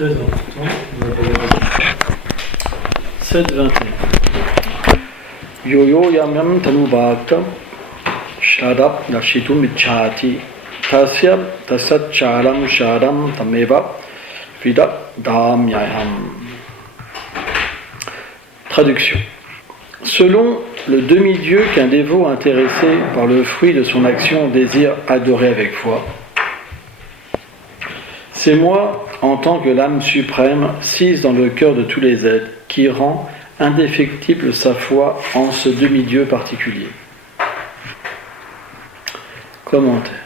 Très important. 7-21. Yo-yo yam tanubhaktam shadap nashitum ichhati tasya tasat charam shadam tameva vida dhamyayam. Traduction. Selon le demi-dieu qu'un dévot intéressé par le fruit de son action désire adorer avec foi, c'est moi, en tant que l'âme suprême, sise dans le cœur de tous les êtres, qui rend indéfectible sa foi en ce demi-dieu particulier. Commentaire.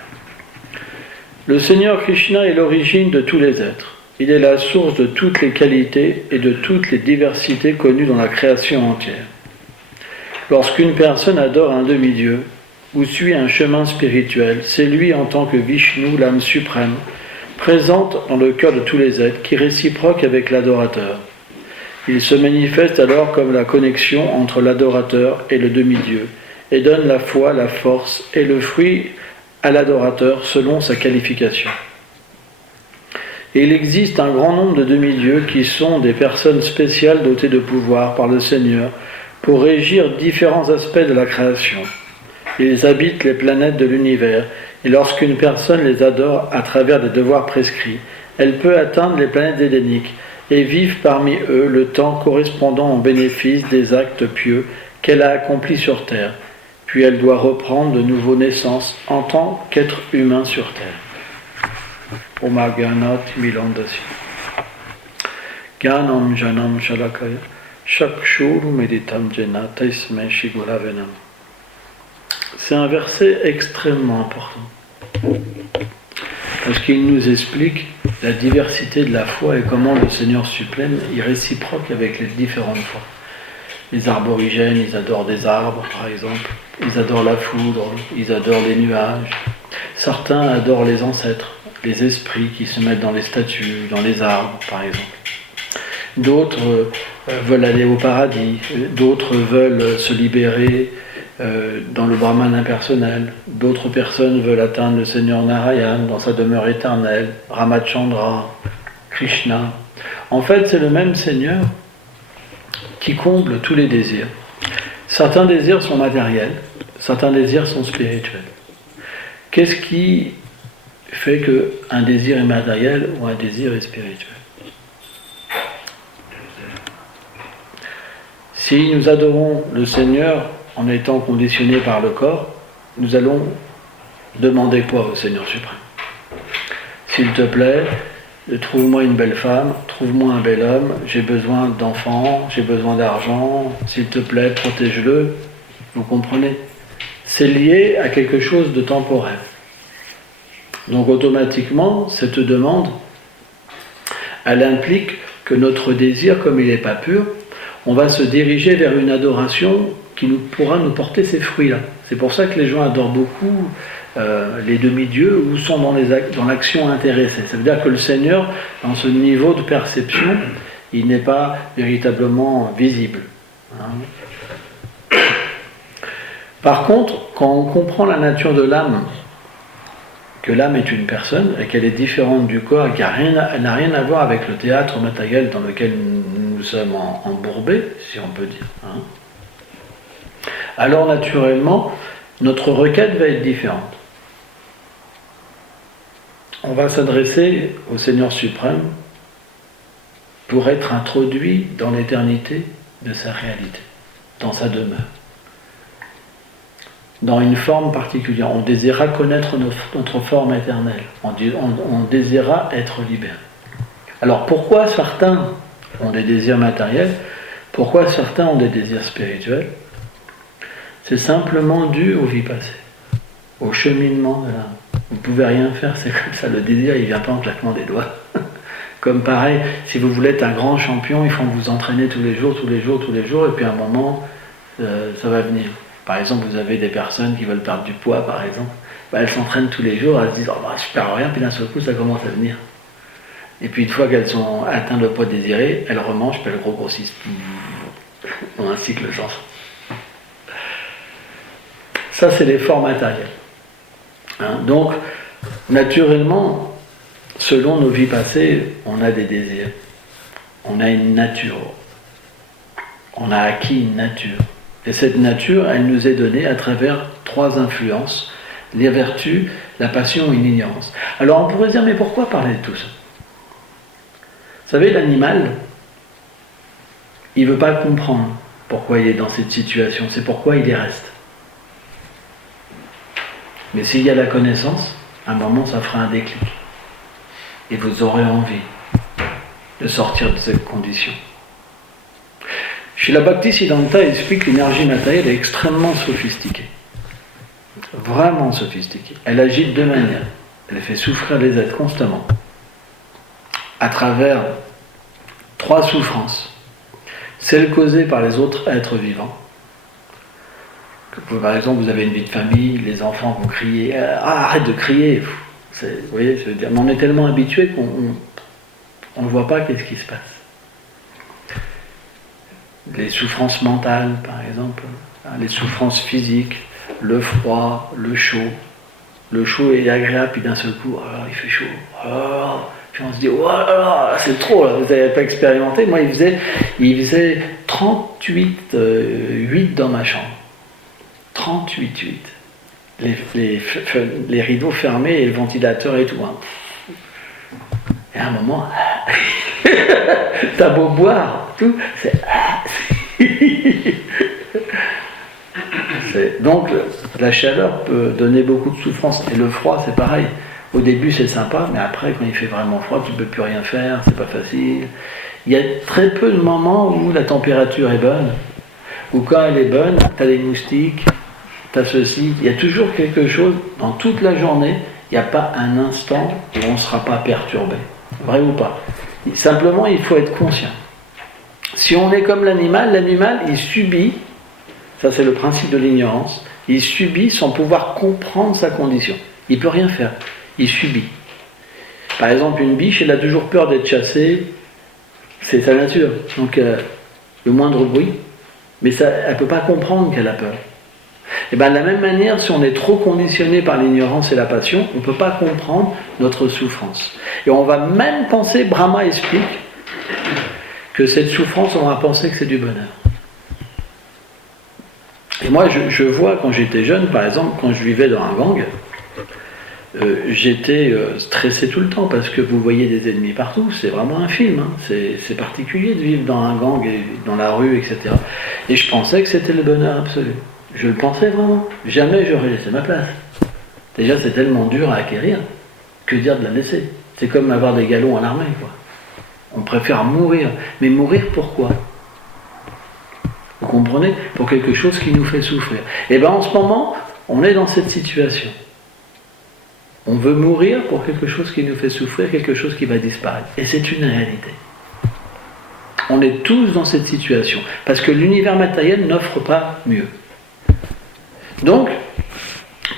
Le Seigneur Krishna est l'origine de tous les êtres. Il est la source de toutes les qualités et de toutes les diversités connues dans la création entière. Lorsqu'une personne adore un demi-dieu ou suit un chemin spirituel, c'est lui en tant que Vishnu, l'âme suprême, présente dans le cœur de tous les êtres, qui réciproque avec l'adorateur. Il se manifeste alors comme la connexion entre l'adorateur et le demi-dieu, et donne la foi, la force et le fruit à l'adorateur selon sa qualification. Et il existe un grand nombre de demi-dieux qui sont des personnes spéciales dotées de pouvoir par le Seigneur pour régir différents aspects de la création. Ils habitent les planètes de l'univers, et lorsqu'une personne les adore à travers des devoirs prescrits, elle peut atteindre les planètes édéniques et vivre parmi eux le temps correspondant au bénéfice des actes pieux qu'elle a accomplis sur terre. Puis elle doit reprendre de nouveau naissance en tant qu'être humain sur terre. Omaganat Milandasi. Gyanam Janam Shalakaya. Shakshuru Meditam Jena Taisme Shigulavenam. C'est un verset extrêmement important. Parce qu'il nous explique la diversité de la foi et comment le Seigneur suprême y réciproque avec les différentes foi. Les arborigènes, ils adorent des arbres, par exemple. Ils adorent la foudre, ils adorent les nuages. Certains adorent les ancêtres, les esprits qui se mettent dans les statues, dans les arbres, par exemple. D'autres veulent aller au paradis, d'autres veulent se libérer dans le Brahman impersonnel, d'autres personnes veulent atteindre le Seigneur Narayan dans sa demeure éternelle, Ramachandra, Krishna. En fait, c'est le même Seigneur qui comble tous les désirs. Certains désirs sont matériels, certains désirs sont spirituels. Qu'est-ce qui fait qu'un désir est matériel ou un désir est spirituel ? Si nous adorons le Seigneur en étant conditionnés par le corps, nous allons demander quoi au Seigneur suprême ? S'il te plaît, trouve-moi une belle femme, trouve-moi un bel homme, j'ai besoin d'enfants, j'ai besoin d'argent, s'il te plaît, protège-le. Vous comprenez ? C'est lié à quelque chose de temporel. Donc automatiquement, cette demande, elle implique que notre désir, comme il n'est pas pur, on va se diriger vers une adoration qui pourra nous porter ces fruits-là. C'est pour ça que les gens adorent beaucoup les demi-dieux ou sont dans l'action intéressée. Ça veut dire que le Seigneur, dans ce niveau de perception, il n'est pas véritablement visible. Par contre, quand on comprend la nature de l'âme, que l'âme est une personne et qu'elle est différente du corps et qu'elle n'a rien à voir avec le théâtre matériel dans lequel nous sommes embourbés, si on peut dire, alors naturellement, notre requête va être différente. On va s'adresser au Seigneur suprême pour être introduit dans l'éternité de sa réalité, dans sa demeure, dans une forme particulière. On désirera connaître notre forme éternelle, on désirera être libéré. Alors pourquoi certains ont des désirs matériels, pourquoi certains ont des désirs spirituels ? C'est simplement dû aux vies passées, au cheminement de l'âme. Vous ne pouvez rien faire, c'est comme ça, le désir il ne vient pas en claquement des doigts. Comme pareil, si vous voulez être un grand champion, il faut vous entraîner tous les jours, et puis à un moment, ça va venir. Par exemple, vous avez des personnes qui veulent perdre du poids, par exemple, elles s'entraînent tous les jours, elles se disent « Oh, je ne perds rien », puis d'un seul coup, ça commence à venir. Et puis une fois qu'elles ont atteint le poids désiré, elles remangent, puis elles grossissent. On a un cycle sans fin. Ça, c'est l'effort matériel. Donc, naturellement, selon nos vies passées, on a des désirs, on a une nature, on a acquis une nature. Et cette nature, elle nous est donnée à travers 3 influences, les vertus, la passion et l'ignorance. Alors on pourrait dire, mais pourquoi parler de tout ça? Vous savez, l'animal, il ne veut pas comprendre pourquoi il est dans cette situation, c'est pourquoi il y reste. Mais s'il y a la connaissance, à un moment ça fera un déclic. Et vous aurez envie de sortir de cette condition. Srila Bhaktisiddhanta explique que l'énergie matérielle est extrêmement sophistiquée. Vraiment sophistiquée. Elle agit de 2 manières. Elle fait souffrir les êtres constamment. À travers 3 souffrances. Celles causées par les autres êtres vivants. Par exemple, vous avez une vie de famille, les enfants vont crier, arrête de crier. Vous voyez, je veux dire, mais on est tellement habitué qu'on ne voit pas qu'est-ce qui se passe. Les souffrances mentales, par exemple, les souffrances physiques, le froid, le chaud. Le chaud est agréable, puis d'un seul coup, oh, il fait chaud. Oh, puis on se dit, oh là là, c'est trop, là, vous n'avez pas expérimenté. Moi, il faisait 38,8 dans ma chambre. 38,8. Les rideaux fermés et le ventilateur et tout. Hein. Et à un moment, t'as beau boire, tout, donc la chaleur peut donner beaucoup de souffrance. Et le froid, c'est pareil. Au début, c'est sympa, mais après, quand il fait vraiment froid, tu ne peux plus rien faire, c'est pas facile. Il y a très peu de moments où la température est bonne, ou quand elle est bonne, tu as les moustiques, tu as ceci. Il y a toujours quelque chose, dans toute la journée, il n'y a pas un instant où on ne sera pas perturbé. Vrai ou pas? Simplement, il faut être conscient. Si on est comme l'animal, il subit, ça c'est le principe de l'ignorance, il subit sans pouvoir comprendre sa condition. Il ne peut rien faire, il subit. Par exemple, une biche, elle a toujours peur d'être chassée, c'est sa nature. Donc, le moindre bruit, mais ça, elle ne peut pas comprendre qu'elle a peur. Et bien, de la même manière, si on est trop conditionné par l'ignorance et la passion, on ne peut pas comprendre notre souffrance. Et on va même penser, Brahma explique, que cette souffrance, on va penser que c'est du bonheur. Et moi, je vois, quand j'étais jeune, par exemple, quand je vivais dans un gang, j'étais stressé tout le temps, parce que vous voyez des ennemis partout, c'est vraiment un film, hein. C'est particulier de vivre dans un gang, et dans la rue, etc. Et je pensais que c'était le bonheur absolu. Je le pensais vraiment. Jamais j'aurais laissé ma place. Déjà, c'est tellement dur à acquérir, que dire de la laisser. C'est comme avoir des galons à l'armée, quoi. On préfère mourir. Mais mourir pourquoi? Vous comprenez? Pour quelque chose qui nous fait souffrir. Et bien en ce moment, on est dans cette situation. On veut mourir pour quelque chose qui nous fait souffrir, quelque chose qui va disparaître. Et c'est une réalité. On est tous dans cette situation. Parce que l'univers matériel n'offre pas mieux. Donc,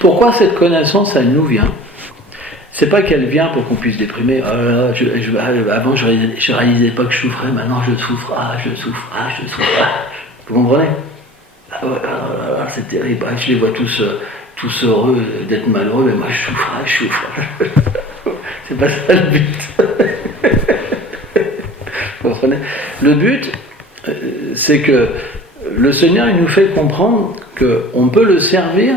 pourquoi cette connaissance, elle nous vient? C'est pas qu'elle vient pour qu'on puisse déprimer. Avant, je réalisais pas que je souffrais, maintenant je souffre. Je souffre. Vous comprenez? C'est terrible. Je les vois tous heureux d'être malheureux, mais moi je souffre. C'est pas ça le but. Vous comprenez? Le but, c'est que le Seigneur, il nous fait comprendre qu'on peut le servir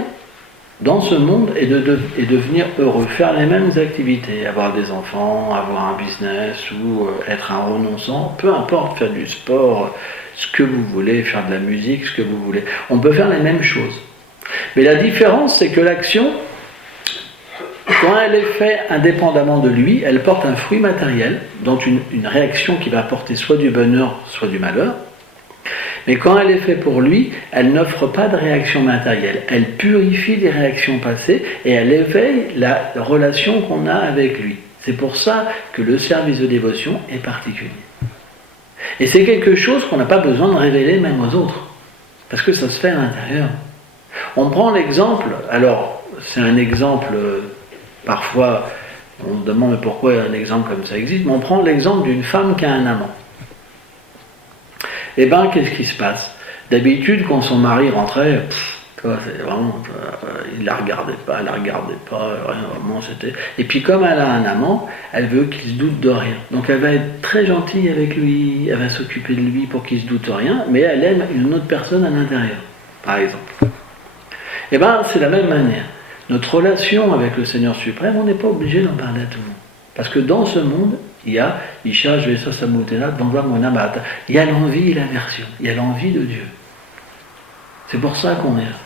dans ce monde et devenir heureux, faire les mêmes activités, avoir des enfants, avoir un business ou être un renonçant, peu importe, faire du sport, ce que vous voulez, faire de la musique, ce que vous voulez. On peut faire les mêmes choses. Mais la différence, c'est que l'action, quand elle est faite indépendamment de lui, elle porte un fruit matériel, donc une réaction qui va apporter soit du bonheur, soit du malheur. Mais quand elle est faite pour lui, elle n'offre pas de réaction matérielle. Elle purifie les réactions passées et elle éveille la relation qu'on a avec lui. C'est pour ça que le service de dévotion est particulier. Et c'est quelque chose qu'on n'a pas besoin de révéler même aux autres. Parce que ça se fait à l'intérieur. On prend l'exemple, alors c'est un exemple, parfois on se demande pourquoi un exemple comme ça existe, mais on prend l'exemple d'une femme qui a un amant. Eh bien, qu'est-ce qui se passe? D'habitude, quand son mari rentrait, C'est vraiment, il la regardait pas, rien, vraiment c'était. Et puis comme elle a un amant, elle veut qu'il se doute de rien. Donc elle va être très gentille avec lui, elle va s'occuper de lui pour qu'il se doute de rien, mais elle aime une autre personne à l'intérieur, par exemple. Et bien c'est la même manière. Notre relation avec le Seigneur suprême, on n'est pas obligé d'en parler à tout le monde. Parce que dans ce monde, il y a Isha, Jvesa, Samutena, Bangla, Monamata. Il y a l'envie et l'aversion. Il y a l'envie de Dieu. C'est pour ça qu'on est là.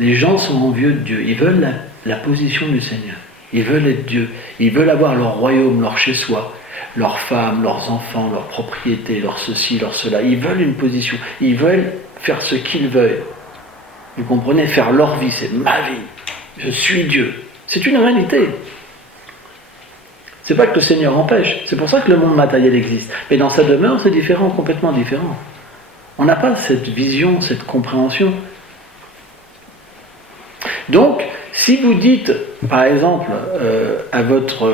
Les gens sont envieux de Dieu. Ils veulent la position du Seigneur. Ils veulent être Dieu. Ils veulent avoir leur royaume, leur chez-soi, leurs femmes, leurs enfants, leurs propriétés, leur ceci, leur cela. Ils veulent une position. Ils veulent faire ce qu'ils veulent. Vous comprenez? Faire leur vie. C'est ma vie. Je suis Dieu. C'est une réalité. C'est pas que le Seigneur empêche. C'est pour ça que le monde matériel existe. Mais dans sa demeure, c'est différent, complètement différent. On n'a pas cette vision, cette compréhension. Donc, si vous dites, par exemple, à votre,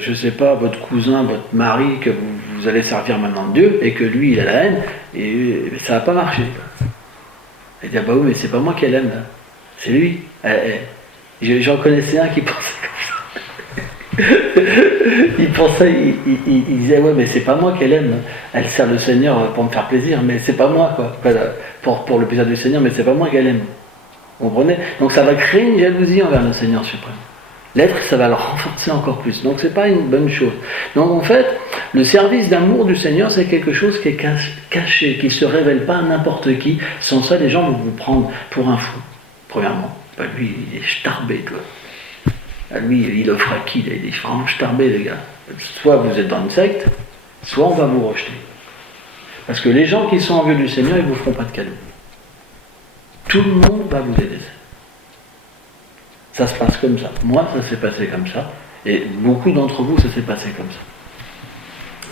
je sais pas, votre cousin, votre mari, que vous allez servir maintenant Dieu, et que lui, il a la haine, et ça va pas marcher. Il dit, ah bah oui, mais c'est pas moi qu'elle aime, là. C'est lui. J'en connaissais un qui pensait comme ça. il disait, ouais, mais c'est pas moi qu'elle aime. Elle sert le Seigneur pour me faire plaisir, mais c'est pas moi, quoi. Pour le plaisir du Seigneur, mais c'est pas moi qu'elle aime. Vous comprenez? Donc ça va créer une jalousie envers le Seigneur suprême. L'être, ça va le renforcer encore plus. Donc c'est pas une bonne chose. Donc en fait, le service d'amour du Seigneur, c'est quelque chose qui est caché, qui ne se révèle pas à n'importe qui. Sans ça, les gens vont vous prendre pour un fou. Premièrement, bah, lui, il est starbé, toi. Lui, il offre à qui? Il est vraiment starbé, les gars. Soit vous êtes dans une secte, soit on va vous rejeter. Parce que les gens qui sont envieux du Seigneur, ils ne vous feront pas de cadeaux. Tout le monde va vous aider. Ça se passe comme ça. Moi, ça s'est passé comme ça. Et beaucoup d'entre vous, ça s'est passé comme ça.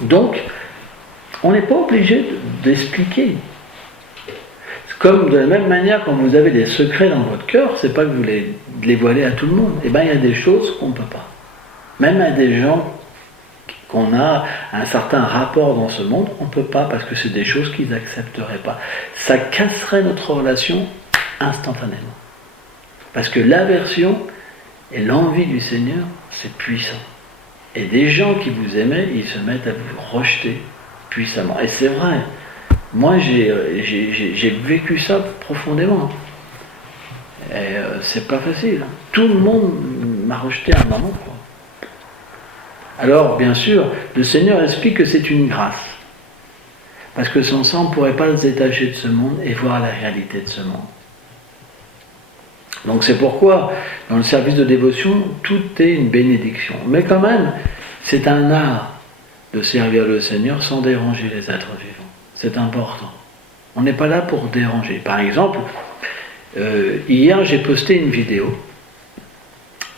Donc, on n'est pas obligé d'expliquer. Comme de la même manière, quand vous avez des secrets dans votre cœur, c'est pas que vous les voilez à tout le monde. Eh bien, il y a des choses qu'on ne peut pas. Même à des gens qu'on a un certain rapport dans ce monde, on ne peut pas parce que c'est des choses qu'ils n'accepteraient pas. Ça casserait notre relation instantanément. Parce que l'aversion et l'envie du Seigneur, c'est puissant. Et des gens qui vous aimaient, ils se mettent à vous rejeter puissamment. Et c'est vrai. Moi, j'ai vécu ça profondément. Et c'est pas facile. Tout le monde m'a rejeté à un moment, quoi. Alors, bien sûr, le Seigneur explique que c'est une grâce. Parce que sans ça, on ne pourrait pas se détacher de ce monde et voir la réalité de ce monde. Donc c'est pourquoi, dans le service de dévotion, tout est une bénédiction. Mais quand même, c'est un art de servir le Seigneur sans déranger les êtres vivants. C'est important. On n'est pas là pour déranger. Par exemple, hier j'ai posté une vidéo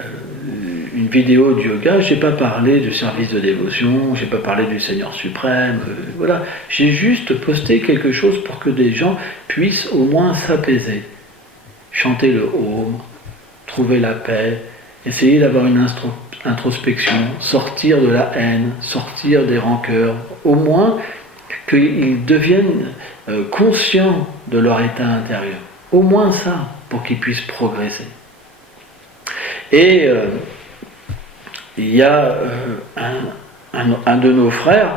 de yoga. Je n'ai pas parlé du service de dévotion, je n'ai pas parlé du Seigneur suprême, voilà. J'ai juste posté quelque chose pour que des gens puissent au moins s'apaiser. Chanter le home, trouver la paix, essayer d'avoir une introspection, sortir de la haine, sortir des rancœurs, au moins qu'ils deviennent conscients de leur état intérieur. Au moins ça, pour qu'ils puissent progresser. Et il y a un de nos frères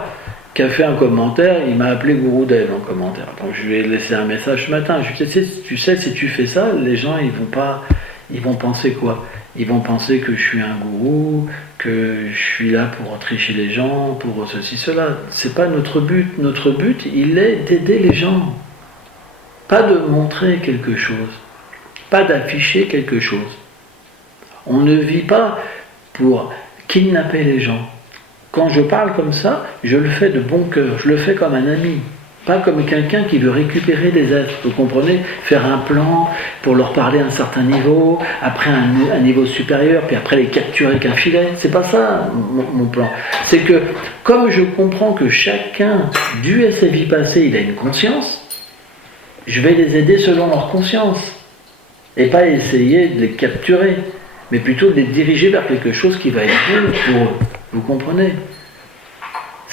qui a fait un commentaire, il m'a appelé Gouroudev en commentaire. Donc je lui ai laissé un message ce matin. Je lui ai dit, tu sais, si tu fais ça, les gens, ils vont penser quoi? Ils vont penser que je suis un gourou, que je suis là pour tricher les gens, pour ceci, cela. C'est pas notre but. Notre but, il est d'aider les gens. Pas de montrer quelque chose. Pas d'afficher quelque chose. On ne vit pas pour kidnapper les gens. Quand je parle comme ça, je le fais de bon cœur, je le fais comme un ami, pas comme quelqu'un qui veut récupérer des êtres, vous comprenez? Faire un plan pour leur parler à un certain niveau, après un niveau supérieur, puis après les capturer avec un filet. C'est pas ça mon plan. C'est que, comme je comprends que chacun, dû à sa vie passée, il a une conscience, je vais les aider selon leur conscience, et pas essayer de les capturer, mais plutôt de les diriger vers quelque chose qui va être bon pour eux. Vous comprenez?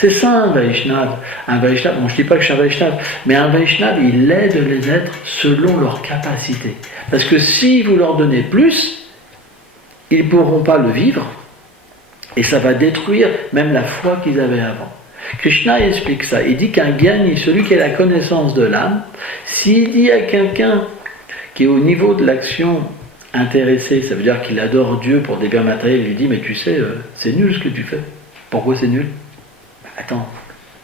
C'est ça un Vaishnav. Un Vaishnav, bon je ne dis pas que je suis un Vaishnav, mais un Vaishnav, il aide les êtres selon leurs capacités. Parce que si vous leur donnez plus, ils ne pourront pas le vivre, et ça va détruire même la foi qu'ils avaient avant. Krishna explique ça. Il dit qu'un gyani, celui qui a la connaissance de l'âme, s'il dit à quelqu'un qui est au niveau de l'action intéressé, ça veut dire qu'il adore Dieu pour des biens matériels, il lui dit mais tu sais, c'est nul ce que tu fais. Pourquoi c'est nul? Attends,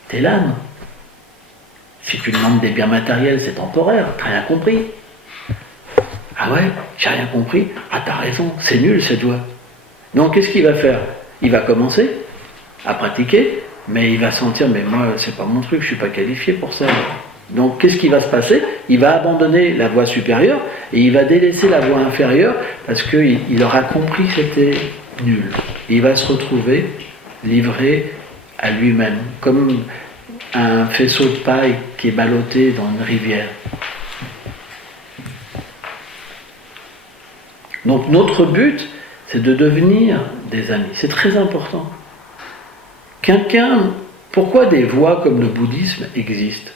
t'es l'âme. Si tu demandes des biens matériels, c'est temporaire, t'as rien compris. Ah ouais, j'ai rien compris. Ah t'as raison, c'est nul c'est toi. Donc qu'est-ce qu'il va faire? Il va commencer à pratiquer, mais il va sentir mais moi c'est pas mon truc, je suis pas qualifié pour ça. Donc qu'est-ce qui va se passer? Il va abandonner la voie supérieure et il va délaisser la voie inférieure parce qu'il aura compris que c'était nul. Et il va se retrouver livré à lui-même, comme un faisceau de paille qui est ballotté dans une rivière. Donc notre but, c'est de devenir des amis. C'est très important. Pourquoi des voies comme le bouddhisme existent?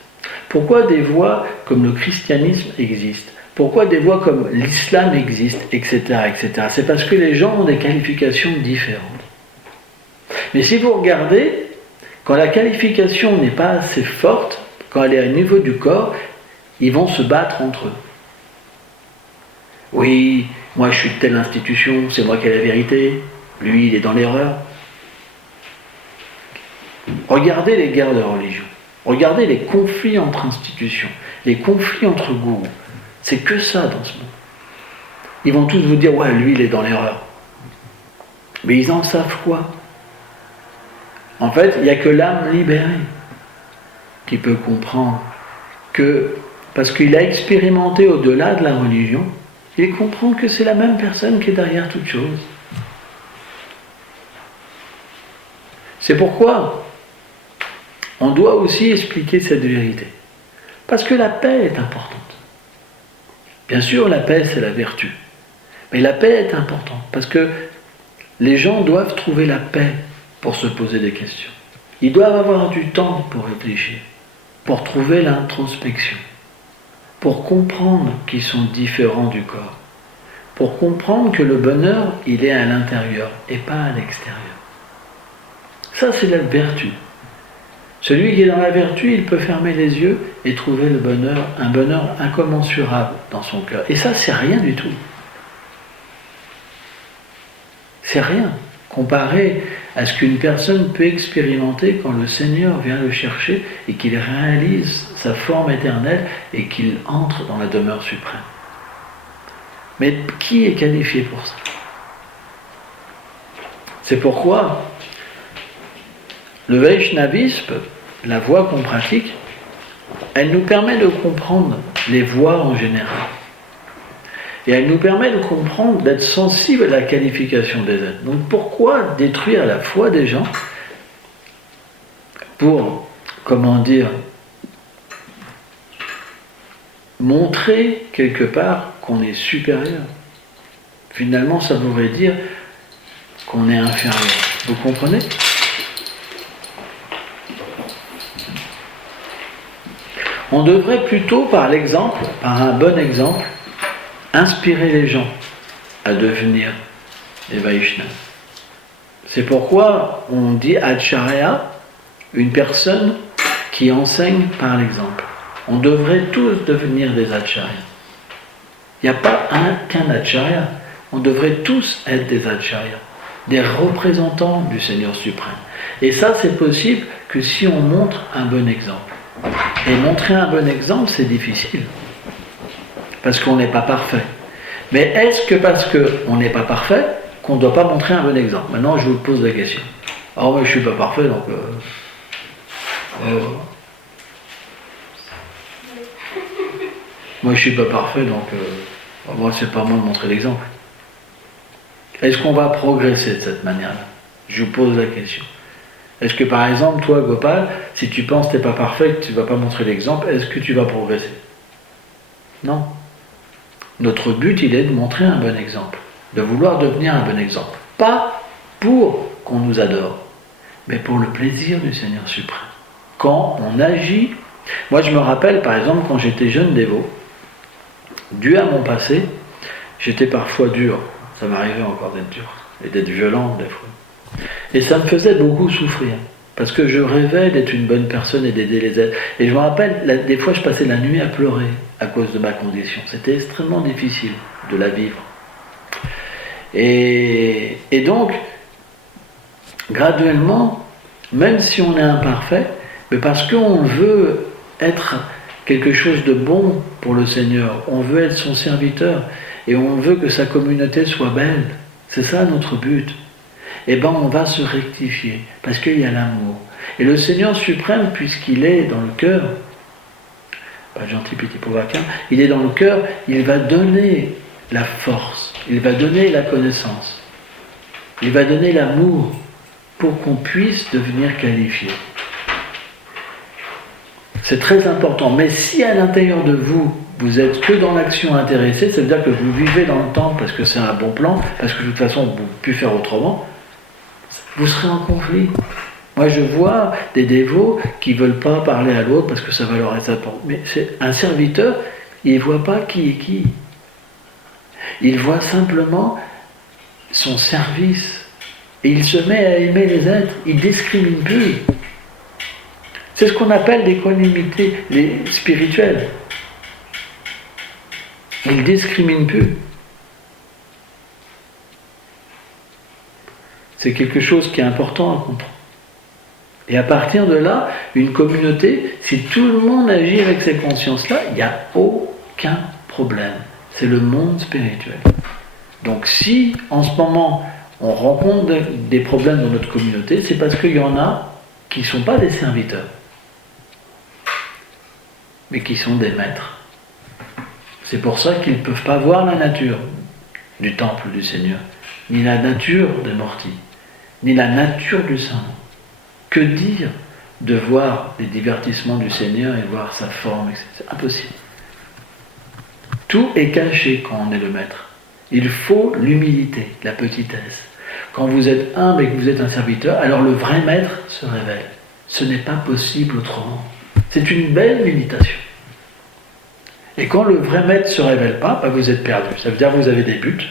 Pourquoi des voies comme le christianisme existent? Pourquoi des voies comme l'islam existent, etc., etc. C'est parce que les gens ont des qualifications différentes. Mais si vous regardez, quand la qualification n'est pas assez forte, quand elle est au niveau du corps, ils vont se battre entre eux. Oui, moi je suis de telle institution, c'est moi qui ai la vérité, lui il est dans l'erreur. Regardez les guerres de religion, regardez les conflits entre institutions, les conflits entre gourous. C'est que ça dans ce monde. Ils vont tous vous dire, ouais, lui il est dans l'erreur. Mais ils en savent quoi? En fait, il n'y a que l'âme libérée qui peut comprendre que, parce qu'il a expérimenté au-delà de la religion, il comprend que c'est la même personne qui est derrière toute chose. C'est pourquoi on doit aussi expliquer cette vérité. Parce que la paix est importante. Bien sûr, la paix, c'est la vertu. Mais la paix est importante parce que les gens doivent trouver la paix pour se poser des questions. Ils doivent avoir du temps pour réfléchir, pour trouver l'introspection, pour comprendre qu'ils sont différents du corps, pour comprendre que le bonheur, il est à l'intérieur et pas à l'extérieur. Ça, c'est la vertu. Celui qui est dans la vertu, il peut fermer les yeux et trouver le bonheur, un bonheur incommensurable dans son cœur. Et ça, c'est rien du tout. C'est rien comparé à ce qu'une personne peut expérimenter quand le Seigneur vient le chercher et qu'il réalise sa forme éternelle et qu'il entre dans la demeure suprême. Mais qui est qualifié pour ça? C'est pourquoi le Vaishnavisme, la voie qu'on pratique, elle nous permet de comprendre les voies en général. Et elle nous permet de comprendre, d'être sensible à la qualification des êtres. Donc pourquoi détruire la foi des gens pour, comment dire, montrer quelque part qu'on est supérieur? Finalement, ça voudrait dire qu'on est inférieur. Vous comprenez? On devrait plutôt, par l'exemple, par un bon exemple, inspirer les gens à devenir des Vaishnavas. C'est pourquoi on dit Acharya, une personne qui enseigne par l'exemple. On devrait tous devenir des Acharyas. Il n'y a pas qu'un Acharya. On devrait tous être des Acharyas, des représentants du Seigneur suprême. Et ça, c'est possible que si on montre un bon exemple. Et montrer un bon exemple, c'est difficile. Parce qu'on n'est pas parfait. Mais est-ce que parce qu'on n'est pas parfait, qu'on ne doit pas montrer un bon exemple? Maintenant, je vous pose la question. Alors, moi, je ne suis pas parfait, donc... moi, je ne suis pas parfait, donc... moi, c'est pas moi de montrer l'exemple. Est-ce qu'on va progresser de cette manière-là? Je vous pose la question. Est-ce que, par exemple, toi, Gopal, si tu penses que tu n'es pas parfait, que tu ne vas pas montrer l'exemple, est-ce que tu vas progresser? Non. Notre but, il est de montrer un bon exemple, de vouloir devenir un bon exemple. Pas pour qu'on nous adore, mais pour le plaisir du Seigneur suprême. Quand on agit, moi je me rappelle par exemple quand j'étais jeune dévot, dû à mon passé, j'étais parfois dur, ça m'arrivait encore d'être dur, et d'être violent des fois. Et ça me faisait beaucoup souffrir, parce que je rêvais d'être une bonne personne et d'aider les autres. Et je me rappelle, des fois je passais la nuit à pleurer à cause de ma condition. C'était extrêmement difficile de la vivre. Et donc, graduellement, même si on est imparfait, mais parce qu'on veut être quelque chose de bon pour le Seigneur, on veut être son serviteur, et on veut que sa communauté soit belle, c'est ça notre but, eh bien on va se rectifier, parce qu'il y a l'amour. Et le Seigneur suprême, puisqu'il est dans le cœur, pas gentil petit pauvre, il est dans le cœur, il va donner la force, il va donner la connaissance, il va donner l'amour pour qu'on puisse devenir qualifié. C'est très important. Mais si à l'intérieur de vous, vous êtes que dans l'action intéressée, ça veut dire que vous vivez dans le temps parce que c'est un bon plan, parce que de toute façon vous ne pouvez plus faire autrement, vous serez en conflit. Moi je vois des dévots qui ne veulent pas parler à l'autre parce que ça va leur être important. Mais c'est un serviteur, il ne voit pas qui est qui. Il voit simplement son service. Et il se met à aimer les êtres. Il ne discrimine plus. C'est ce qu'on appelle l'équanimité spirituelle. Il ne discrimine plus. C'est quelque chose qui est important à comprendre. Et à partir de là, une communauté, si tout le monde agit avec ces consciences-là, il n'y a aucun problème. C'est le monde spirituel. Donc si, en ce moment, on rencontre des problèmes dans notre communauté, c'est parce qu'il y en a qui ne sont pas des serviteurs, mais qui sont des maîtres. C'est pour ça qu'ils ne peuvent pas voir la nature du temple du Seigneur, ni la nature des mortis, ni la nature du saint. Que dire de voir les divertissements du Seigneur et voir sa forme, etc. C'est impossible. Tout est caché quand on est le maître. Il faut l'humilité, la petitesse. Quand vous êtes humble et que vous êtes un serviteur, alors le vrai maître se révèle. Ce n'est pas possible autrement. C'est une belle méditation. Et quand le vrai maître ne se révèle pas, bah vous êtes perdu. Ça veut dire que vous avez des buts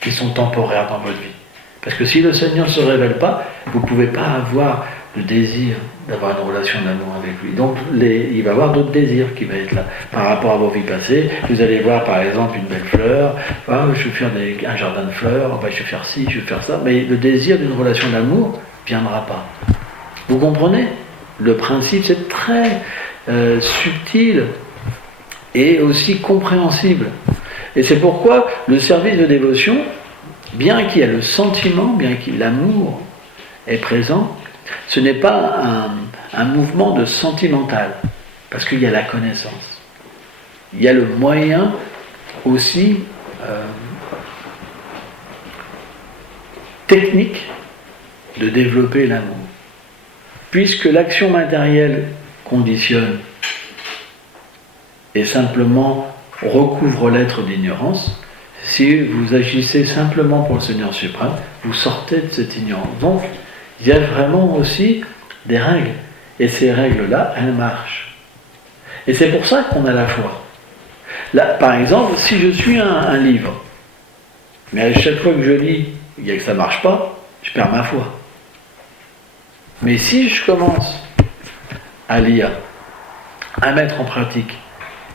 qui sont temporaires dans votre vie. Parce que si le Seigneur ne se révèle pas, vous ne pouvez pas avoir le désir d'avoir une relation d'amour avec lui. Donc il va y avoir d'autres désirs qui vont être là. Par rapport à vos vies passées, vous allez voir par exemple une belle fleur, ah, je vais faire un jardin de fleurs, bah, je vais faire ci, je vais faire ça, mais le désir d'une relation d'amour ne viendra pas. Vous comprenez ? Le principe, c'est très subtil et aussi compréhensible. Et c'est pourquoi le service de dévotion, bien qu'il y ait le sentiment, bien qu'il y ait l'amour est présent, ce n'est pas un mouvement de sentimental, parce qu'il y a la connaissance. Il y a le moyen aussi technique de développer l'amour. Puisque l'action matérielle conditionne et simplement recouvre l'être d'ignorance, si vous agissez simplement pour le Seigneur suprême, vous sortez de cette ignorance. Donc, il y a vraiment aussi des règles. Et ces règles-là, elles marchent. Et c'est pour ça qu'on a la foi. Là, par exemple, si je suis un livre, mais à chaque fois que je lis, il y a que ça ne marche pas, je perds ma foi. Mais si je commence à lire, à mettre en pratique,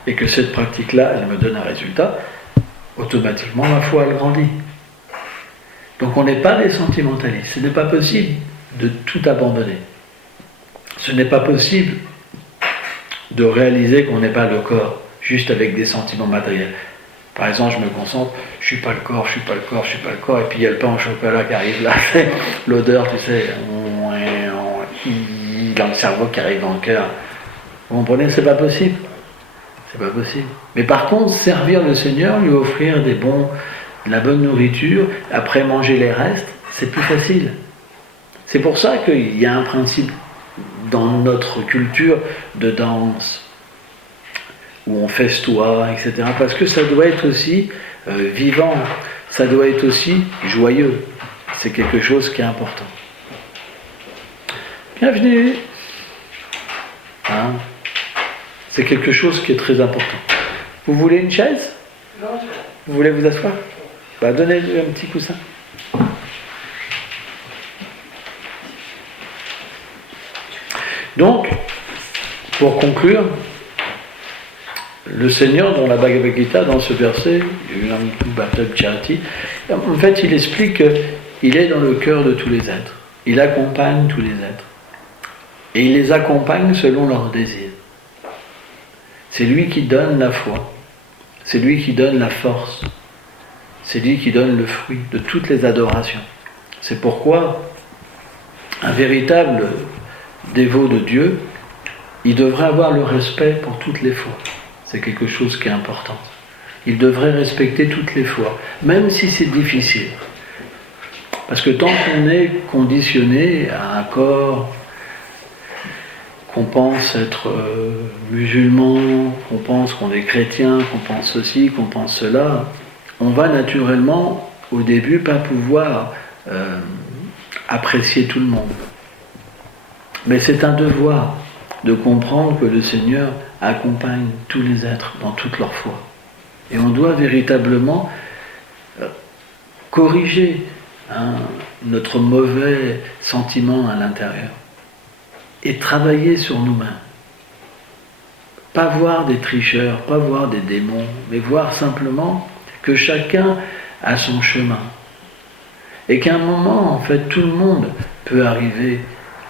et que cette pratique-là, elle me donne un résultat, automatiquement ma foi, elle grandit. Donc on n'est pas des sentimentalistes. Ce n'est pas possible de tout abandonner. Ce n'est pas possible de réaliser qu'on n'est pas le corps, juste avec des sentiments matériels. Par exemple, je me concentre, je suis pas le corps, je suis pas le corps, je suis pas le corps, et puis il y a le pain au chocolat qui arrive là, l'odeur, tu sais, dans le cerveau qui arrive dans le cœur. Vous comprenez, c'est pas possible. C'est pas possible. Mais par contre, servir le Seigneur, lui offrir de la bonne nourriture, après manger les restes, c'est plus facile. C'est pour ça qu'il y a un principe dans notre culture de danse, où on festoie, etc. Parce que ça doit être aussi vivant, ça doit être aussi joyeux. C'est quelque chose qui est important. Bienvenue. Hein? C'est quelque chose qui est très important. Vous voulez une chaise? Non. Vous voulez vous asseoir? Bah, donnez-lui un petit coussin. Donc, pour conclure, le Seigneur, dans la Bhagavad Gita, dans ce verset, en fait, il explique qu'il est dans le cœur de tous les êtres. Il accompagne tous les êtres. Et il les accompagne selon leurs désirs. C'est lui qui donne la foi. C'est lui qui donne la force. C'est lui qui donne le fruit de toutes les adorations. C'est pourquoi un véritable dévot de Dieu, il devrait avoir le respect pour toutes les foi. C'est quelque chose qui est important. Il devrait respecter toutes les foi, même si c'est difficile. Parce que tant qu'on est conditionné à un corps, qu'on pense être musulman, qu'on pense qu'on est chrétien, qu'on pense ceci, qu'on pense cela, on va naturellement, au début, pas pouvoir apprécier tout le monde. Mais c'est un devoir de comprendre que le Seigneur accompagne tous les êtres dans toute leur foi. Et on doit véritablement corriger notre mauvais sentiment à l'intérieur et travailler sur nous-mêmes. Pas voir des tricheurs, pas voir des démons, mais voir simplement que chacun a son chemin. Et qu'à un moment, en fait, tout le monde peut arriver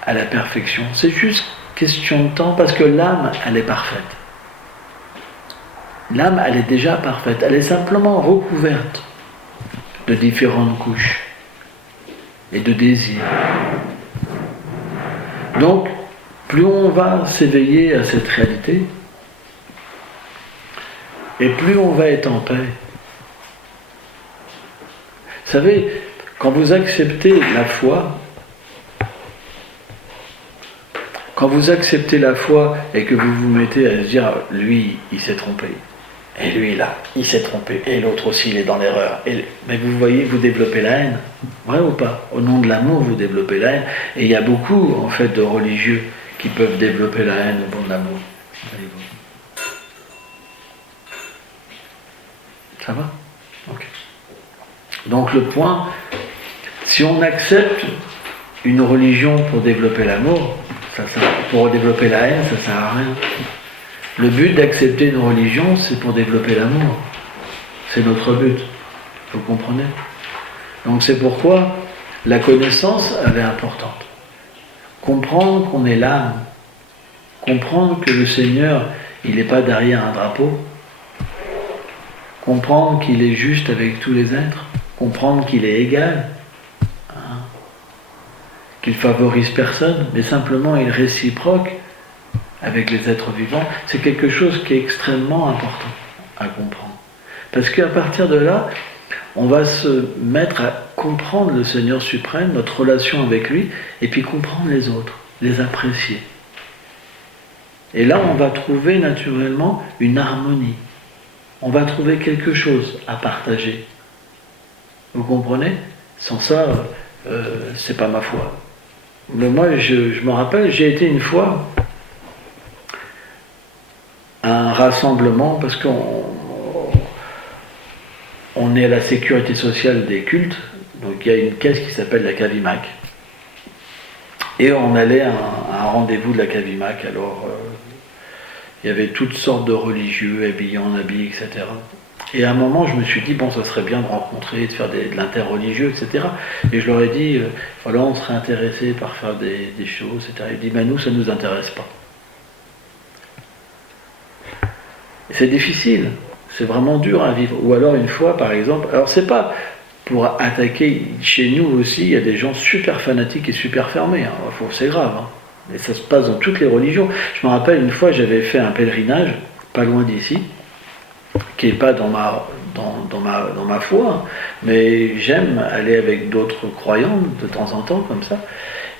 à la perfection. C'est juste question de temps, parce que l'âme, elle est parfaite. L'âme, elle est déjà parfaite. Elle est simplement recouverte de différentes couches et de désirs. Donc, plus on va s'éveiller à cette réalité, et plus on va être en paix. Vous savez, quand vous acceptez la foi, et que vous vous mettez à se dire, lui, il s'est trompé, et lui, là, il s'est trompé, et l'autre aussi, il est dans l'erreur. Mais vous voyez, vous développez la haine. Vrai ou pas? Au nom de l'amour, vous développez la haine. Et il y a beaucoup, en fait, de religieux qui peuvent développer la haine au nom de l'amour. Ça va? Ok. Donc le point, si on accepte une religion pour développer l'amour, pour développer la haine, ça ne sert à rien. Le but d'accepter une religion, c'est pour développer l'amour. C'est notre but. Vous comprenez? Donc c'est pourquoi la connaissance, elle est importante. Comprendre qu'on est l'âme. Comprendre que le Seigneur, il n'est pas derrière un drapeau. Comprendre qu'il est juste avec tous les êtres. Comprendre qu'il est égal. Qu'il favorise personne, mais simplement il réciproque avec les êtres vivants. C'est quelque chose qui est extrêmement important à comprendre. Parce qu'à partir de là, on va se mettre à comprendre le Seigneur suprême, notre relation avec lui, et puis comprendre les autres, les apprécier. Et là, on va trouver naturellement une harmonie. On va trouver quelque chose à partager. Vous comprenez? Sans ça, c'est pas ma foi. Mais moi, je me rappelle, j'ai été une fois à un rassemblement, parce qu'on est à la sécurité sociale des cultes, donc il y a une caisse qui s'appelle la Cavimac. Et on allait à un rendez-vous de la Cavimac, alors il y avait toutes sortes de religieux, habillés en habits, etc. Et à un moment, je me suis dit, bon, ça serait bien de rencontrer, de faire de l'interreligieux, etc. Et je leur ai dit, voilà, on serait intéressé par faire des choses, etc. Ils disent, mais nous, ça ne nous intéresse pas. Et c'est difficile, c'est vraiment dur à vivre. Ou alors, une fois, par exemple, alors c'est pas pour attaquer, chez nous aussi, il y a des gens super fanatiques et super fermés, hein. C'est grave, hein. Et ça se passe dans toutes les religions. Je me rappelle, une fois, j'avais fait un pèlerinage, pas loin d'ici, qui n'est pas dans ma foi, mais j'aime aller avec d'autres croyants de temps en temps comme ça.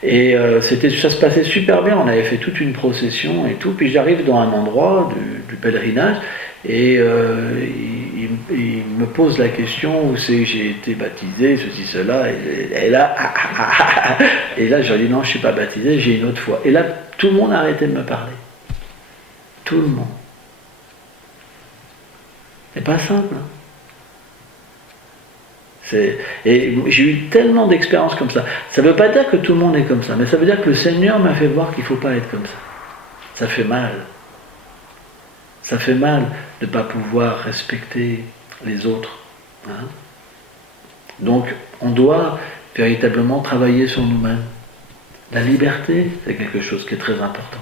Et ça se passait super bien, on avait fait toute une procession et tout, puis j'arrive dans un endroit du pèlerinage et ils il me pose la question où c'est que j'ai été baptisé, ceci, cela, et là, et là, je lui dis non, je ne suis pas baptisé, j'ai une autre foi. Et là, tout le monde a arrêté de me parler. Tout le monde. C'est pas simple. Hein. Et j'ai eu tellement d'expériences comme ça. Ça ne veut pas dire que tout le monde est comme ça, mais ça veut dire que le Seigneur m'a fait voir qu'il ne faut pas être comme ça. Ça fait mal. Ça fait mal de ne pas pouvoir respecter les autres. Hein. Donc, on doit véritablement travailler sur nous-mêmes. La liberté, c'est quelque chose qui est très important.